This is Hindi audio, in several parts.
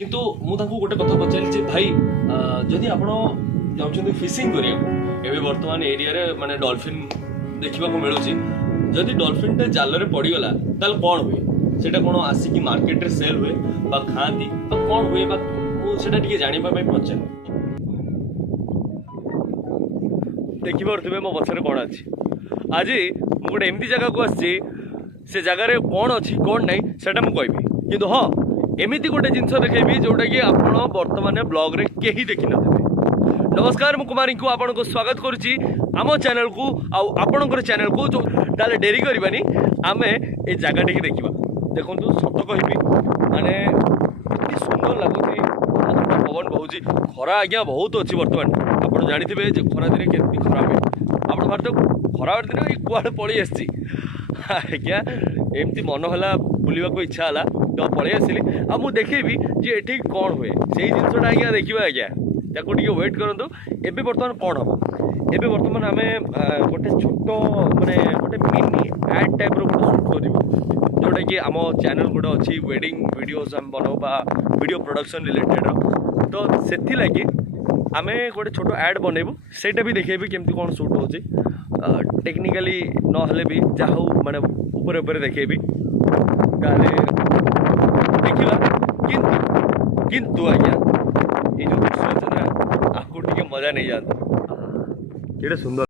किंतु मु तांको गोटे कथा पचारि जे भाई जदि आपण जाउछन्ती फिशिंग करिया एबे वर्तमान एरिया रे माने डॉल्फिन देखिबा को मिलुची जदि डॉल्फिन टे जाल रे पड़ी गला ताल कोन हुए सेटा कोन आसी कि मार्केट रे सेल हुए बा खाती बा कोन हुए बा मु सेटा टिके जानिबा पई पचारि देखि परथिबे मो पछरे कोन अछि आज मु गोटे एमती जगह को आसी से जगह रे कोन अछि कोन नै सेटा मु कहबी किंतु हां एमिति गोटे जिनस देखेबी जोटा कि आपण वर्तमान ब्लॉग रे केही देखि नथिबे। नमस्कार मु कुमार रिंकू आपन को स्वागत करूची आम चैनल को आपणकर चैनल को जो ताले डेरी करबानी आमे ए जगह टिके देखिबा देखंतु सत कहबी माने इतनी सुंदर लागुची पवन बहुची खरा आज्ञा बहुत अछि वर्तमान आपण जानिथिबे जे खरा दिन केतनी खरा हुए आपण भारत खरा दिन कुआडे पळी आछि आज्ञा एमती मन होला बुलिबा को इच्छा होला तो पळी आसिली आ मु देखेबी जे एठी कोन हुए सेही जिंसटा आज्ञा देखिबा आज्ञा ताको टिके वेट करंतु एबे वर्तमान कोन हो एबे वर्तमान आमे गोटे छोटो माने गोटे मिनी एड टाइप रो शूट करिबो जोटा कि आम चैनल गुड अच्छी वेडिंग वीडियोस हम बनाऊ बा वीडियो प्रोडक्शन रिलेटेड तो सेथि लागी आमे गोटे छोटो एड बनैबू सेटा भी देखेबी केमती कोन शूट होची टेक्निकली न हले भी जाहू माने ऊपर ऊपर देखेबी ताले देखिबा किंतु किंतु आज्ञा ये जो दृश्य अछि ना आकु टिके मजा नहीं जानता केडे सुंदर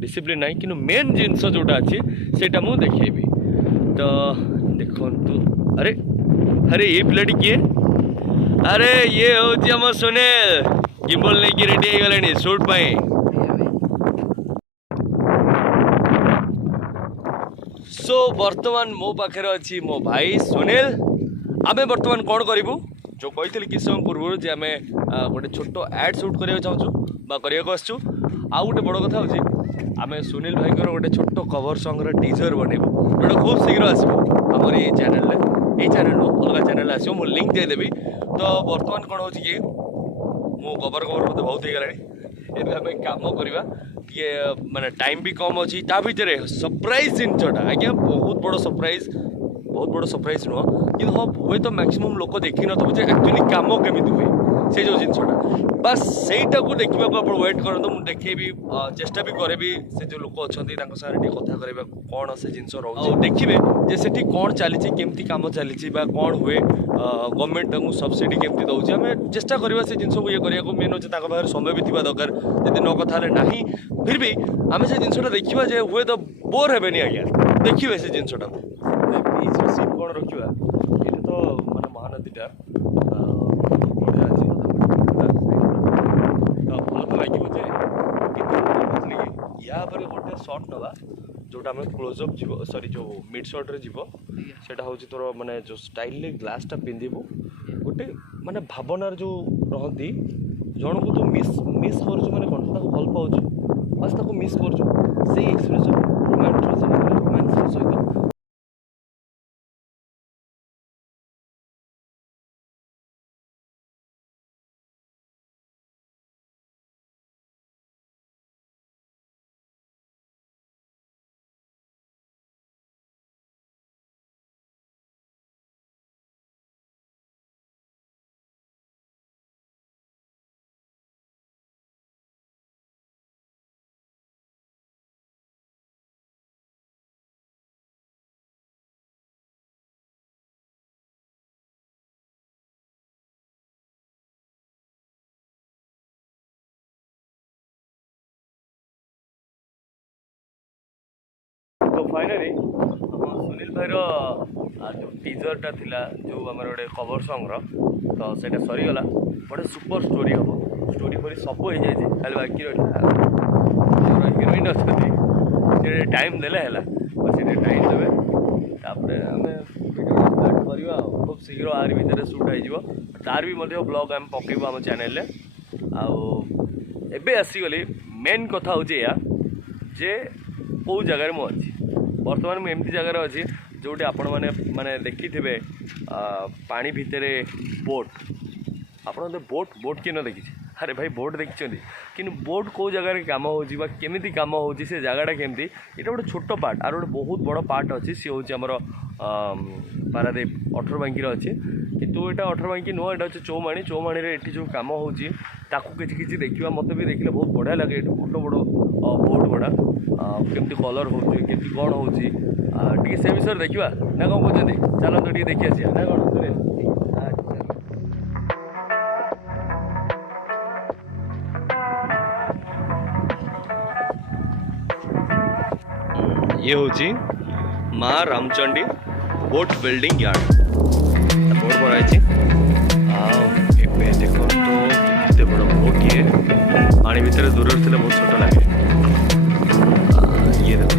डिसिप्लिन नहीं कि मेन जिनस जोटा अच्छी सेटा मु देखेबी तो देखंतु अरे अरे ये प्लेट किए अरे ये होची हम सुनील गिम्बल नहीं कि रेडी हो गलानी शूट पाई सो वर्तमान मो पाखे अच्छी मो भाई सुनील आमे वर्तमान कौन करूँ जो कही कि समय पूर्व जे आमे गोटे छोट एड शूट करा चाहूँ करने आसचु आउ गोटे बड़ कथा हूँ आम सुनील भाई गोटे छोट कवर सॉन्ग टीजर बनइबू जोटा खूब शीघ्र आसो आमर ये चैनल ये चैनल अलग चैनल आसो मु लिंक देदेवी तो बर्तमान कौन हो कि मु कवर कवर मत बहुत हो गलानी एबे आम काम करवा ये माने टाइम भी कम अच्छी ता भितर सरप्राइज जिनसटा आज्ञा बहुत बड़ सरप्राइज नुह कि हाँ हुए तो मैक्सिमम लोक देखी नथबे जे एक्चुअली काम केमी हुए से जो जिनसटा बस सहीटा को देखा आप वेट करूँ मुझे देखेबी चेष्टा भी करेबी से जो लोक अच्छा सारे कथा करेबा कौन से जिनस रोचे देखिए जे सेठी कौन चली केमती काम चली कौन हुए गवर्नमेंट सब्सिडी केमती दौर आम चेष्टा करवा से जिनस ये करने मेन अच्छे पाखे समय भी थी दरकार जब न कथा ना फिर भी आम से जिनसा देखा जे हुए तो बोर हेबेनि आज्ञा देखिए से जिनसा बीच सीन कौन रखा ये तो माने महानदीटा बढ़िया भल तो लगे या गोटे सर्ट नवा जोटा आम क्लोजअप जीव सॉरी जो मिड शॉट रे जीव सेटा हूँ तोर माने जो स्टाइल ग्लासटा पिंधिबू गोटे माने भावनार जो रहती जन को तो मिस मिस कर माने कौन भल पाऊँ बस मिस कर एक्सप्रेशन रोमांस सहित फाइनाली सुनील भाईर जो टीजरटा थिला जो आमर गोटे कवर सॉन्ग तो सेटा सरीगला गोटे सुपर स्टोरी हम स्टोरी पर सब हो जाए खाली बाकी रहा हिरोइन अच्छा से टाइम देले है बस ये टाइम देवे तापर आम वीडियो स्टार्ट करवा खूब शीघ्र आर भितर सुट हो तार भी ब्लॉग आम पकेबू आम चैनल एबे आसीगली मेन कथा हूँ या जे कौ जगार मुझे बर्तमान मुझे एमती जगार अच्छी जोटे आपण मैंने माने देखी थे पानी भितर बोट आपण बोट बोट किए न देखी अरे भाई बोट देखी कि बोट कौ जगार कम होमी कम हो जगटा केमती ये गोटे छोट पार्ट आर गोटे बहुत बड़ पार्ट अच्छी सी हूँ आमर पारादीप 18 बांकी अच्छी कितु यहाँ 18 बांकी नुह यहाँ हूँ चौमाणी चौमाणी ये जो कम होती देखा मत भी देखिले बहुत बढ़िया लगे ये बड़ बड़ बोट गुड़ा केमती कलर होमती कौन हो से विषय देखा ना कौन कहते चलो तो ये देखी आस ना कौन सुनील ये हूँ माँ Ramchandi boat building yard boat बनाई देखो तो कितने बड़ बोट ये पानी भितर दूर थे बहुत छोट लगे ये देखो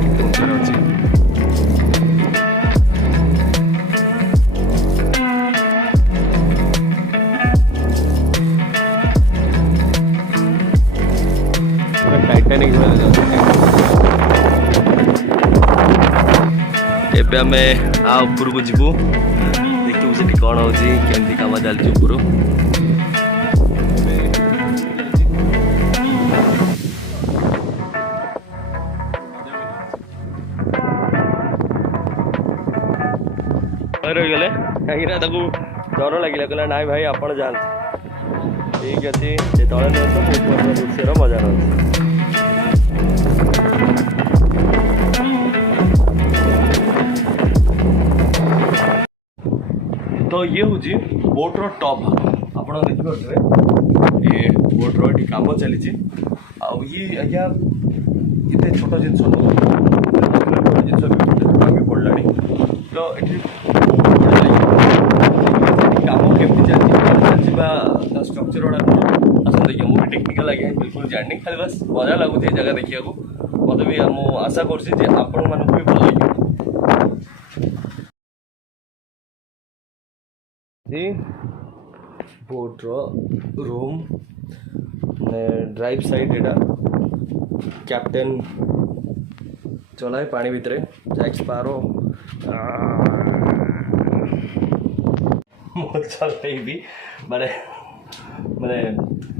कितने ऊंचार अच्छी टाइटैनिक एबे आम ऊपर को जीवु देखू से कौन होमती कम चलती ऊपर रहीगले कहीं डर लगे कहला ना भाई आप जाते ठीक अच्छे तले नुह तो बहुत दृश्यर मजा रही तो ये हूँ बोट्र टॉप आप देखिए ये बोट्र ये कम चली आज्ञा इतने छोट जिनस जिन पड़ा तो ये कम केमती चलती स्ट्रक्चर गुड़ा आस देखिए मुझे टेक्निकल आगे बिल्कुल जानी खाली बस मजा लगुच जगह देखा मत भी मुझे आशा कर आपण मानक भी भल लगे बोट्र रूम ड्राइव साइड एटा कैप्टेन चलाए पानी भितर जैक स्पैरो चलैबी माने माने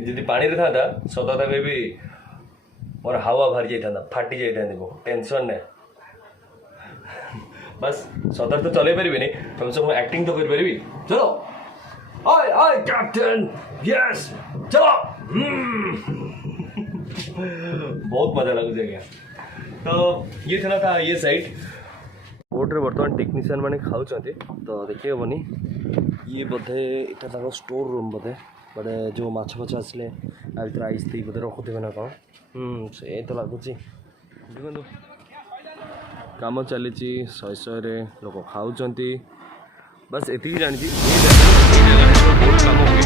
जी पानी रे था सदा कहबी मोर हावा बाहर जाता फाटी जाता टेंशन ने बस सदर तो चल पारि कम से कम एक्टिंग तो कर पारि चलो आय आय कैप्टन यस चलो बहुत मजा लगुच आज्ञा तो ये था ये साइड बोट्रे बर्तमान टेक्नीशियन मैंने खाऊँ तो देखिए हेनी ये बोधे यहाँ स्टोर रूम बोधे बड़े जो माछ फाछ आसले भर आइस दे बोधे रखुवे ना कौन से तो लगुच देखो काम चली शहे शहे लोक खाऊँ बस एति जानी बहुत कम हुए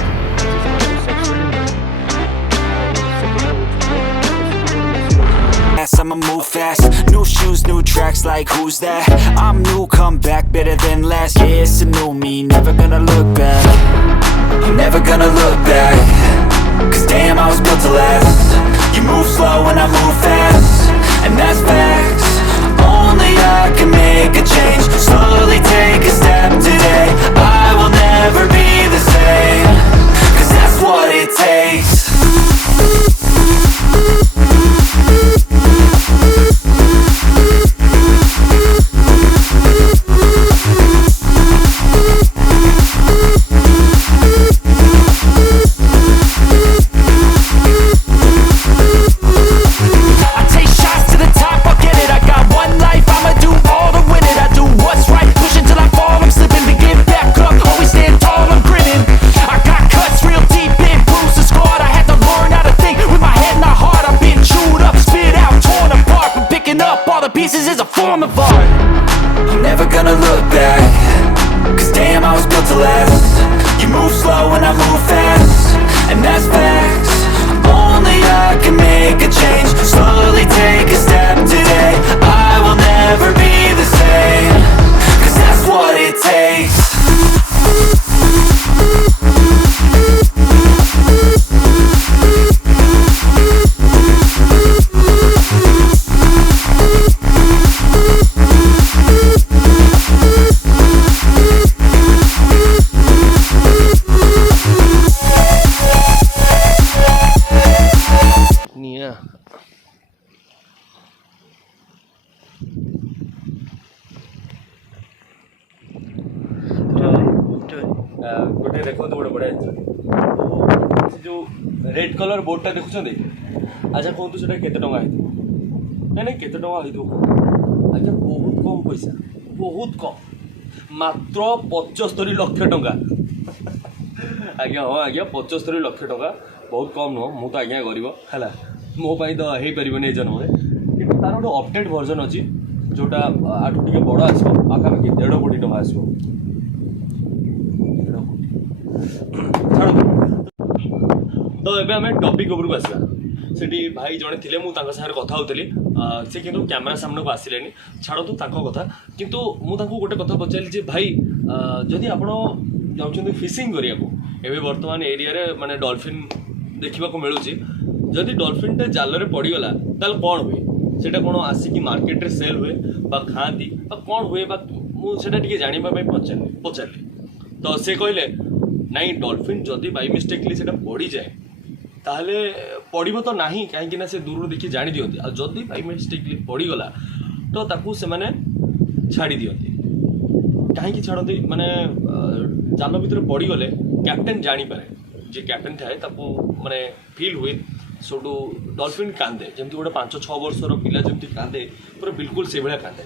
I'ma move fast, new shoes, new tracks, like who's that? I'm new, come back, better than last. Yeah, it's a new me, never gonna look back. I'm never gonna look back, cause damn, I was built to last. You move slow and I move fast, and that's facts. Only I can make a change, slowly take a step today. I will never be the same, cause that's what it takes. I take shots faces is a form of art. I'm never gonna look back, cause damn I was built to last. You move slow and I move fast, and that's facts. Only I can make a change, slowly take a step today. I will never be the same, cause that's what it takes. ନିଆଁ ଗୋଟେ ଦେଖନ୍ତୁ ଗୋଟେ ବଢ଼ିଆ ଜିନିଷ ସେ ଯେଉଁ ରେଡ୍ କଲର୍ ବୋର୍ଡ଼ଟା ଦେଖୁଛନ୍ତି ଆଚ୍ଛା କୁହନ୍ତୁ ସେଟା କେତେ ଟଙ୍କା ହେଇଥିବ ନାଇଁ କେତେ ଟଙ୍କା ହେଇଥିବ ଆଜ୍ଞା ବହୁତ କମ୍ ପଇସା ବହୁତ କମ୍ ମାତ୍ର 75 ଲକ୍ଷ ଟଙ୍କା ଆଜ୍ଞା ହଁ ଆଜ୍ଞା 75 ଲକ୍ଷ ଟଙ୍କା ବହୁତ କମ୍ ନୁହଁ ମୁଁ ତ ଆଜ୍ଞା ଗରିବ ହେଲା ମୋ ପାଇଁ ତ ହେଇପାରିବନି ଏ ଜନ୍ମରେ କିନ୍ତୁ ତାର ଗୋଟେ ଅପଡେଟ୍ ଭର୍ଜନ୍ ଅଛି ଯେଉଁଟା ଆଠୁ ଟିକେ ବଡ଼ ଆସିବ ପାଖାପାଖି 1.5 କୋଟି ଟଙ୍କା ଆସିବ ଛାଡ଼ନ୍ତୁ ତ ଏବେ ଆମେ ଟପିକ୍ ଉପରକୁ ଆସିବା ସେଠି ଭାଇ ଜଣେ ଥିଲେ ମୁଁ ତାଙ୍କ ସାଙ୍ଗରେ କଥା ହେଉଥିଲି ସେ କିନ୍ତୁ କ୍ୟାମେରା ସାମ୍ନାକୁ ଆସିଲେନି ଛାଡ଼ନ୍ତୁ ତାଙ୍କ କଥା କିନ୍ତୁ ମୁଁ ତାଙ୍କୁ ଗୋଟେ କଥା ପଚାରିଲି ଯେ ଭାଇ ଯଦି ଆପଣ ଯାଉଛନ୍ତି ଫିସିଂ କରିବାକୁ ଏବେ ବର୍ତ୍ତମାନ ଏରିଆରେ ମାନେ ଡଲଫିନ୍ ଦେଖିବାକୁ ମିଳୁଛି ଯଦି ଡଲଫିନ୍ଟା ଜାଲରେ ପଡ଼ିଗଲା ତାହେଲେ କ'ଣ ହୁଏ ସେଇଟା କ'ଣ ଆସିକି ମାର୍କେଟରେ ସେଲ୍ ହୁଏ ବା ଖାଆନ୍ତି ବା କ'ଣ ହୁଏ ବା ମୁଁ ସେଇଟା ଟିକେ ଜାଣିବା ପାଇଁ ପଚାରିଲି ତ ସେ କହିଲେ ନାଇଁ ଡଲଫିନ୍ ଯଦି ବାଇ ମିଷ୍ଟେକଲି ସେଇଟା ପଡ଼ିଯାଏ ତାହେଲେ ପଡ଼ିବ ତ ନାହିଁ କାହିଁକି ନା ସେ ଦୂରରୁ ଦେଖି ଜାଣି ଦିଅନ୍ତି ଆଉ ଯଦି ବାଇ ମିଷ୍ଟେକଲି ପଡ଼ିଗଲା ତ ତାକୁ ସେମାନେ ଛାଡ଼ି ଦିଅନ୍ତି କାହିଁକି ଛାଡ଼ନ୍ତି ମାନେ ଜାଲ ଭିତରେ ପଡ଼ିଗଲେ କ୍ୟାପ୍ଟେନ୍ ଜାଣିପାରେ ଯେ କ୍ୟାପ୍ଟେନ୍ ଥାଏ ତାକୁ ମାନେ ଫିଲ୍ ହୁଏ ସେଠୁ ଡଲଫିନ୍ କାନ୍ଦେ ଯେମିତି ଗୋଟେ 5-6 ବର୍ଷର ପିଲା ଯେମିତି କାନ୍ଦେ ପୁରା ବିଲକୁଲ ସେଇଭଳିଆ କାନ୍ଦେ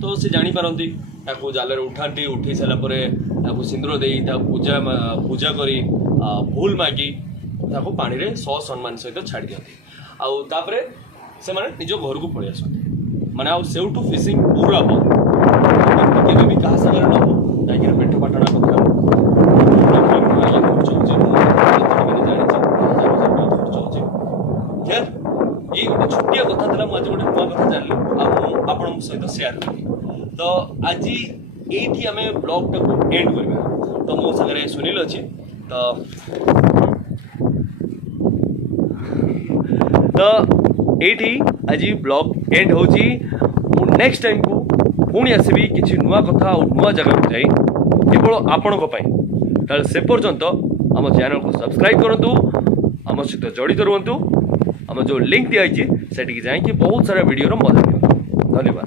ତ ସେ ଜାଣିପାରନ୍ତି ତାକୁ ଜାଲରେ ଉଠାନ୍ତି ଉଠେଇ ସାରିଲା ପରେ ତାକୁ ସିନ୍ଦୁର ଦେଇ ତାକୁ ପୂଜା କରି ଭୁଲ ମାଗି ତାକୁ ପାଣିରେ ସମ୍ମାନ ସହିତ ଛାଡ଼ି ଦିଅନ୍ତି ଆଉ ତାପରେ ସେମାନେ ନିଜ ଘରକୁ ପଳେଇ ଆସନ୍ତି ମାନେ ଆଉ ସେଉଠୁ ଫିସିଂ ପୁରା ବନ୍ଦ କେବେ ବି କାହା ସାଙ୍ଗରେ ନ ହବ କାହିଁକିନା ପେଟ ପାଟଣା କଥା ଖର୍ଚ୍ଚ ହେଉଛି ये गोटे छोटिया कथा था मुझे गोटे नुआ कथा जानी और आपन सहित सेयार करी तो आज ये आम ब्लॉग टाक एंड करवा तो मो सागर सुनील अच्छी तो ये आज ब्लॉग एंड हो नेक्स्ट टाइम को पुणी आसबि किसी नुआ कथा और नुआ जगह को जाई केवल आपण से पर्यंत आम चैनल को सब्सक्राइब करूँ आम सहित जड़ित रुहतु आम जो लिंक दिखाई से बहुत सारा वीडियो मजा धन्यवाद।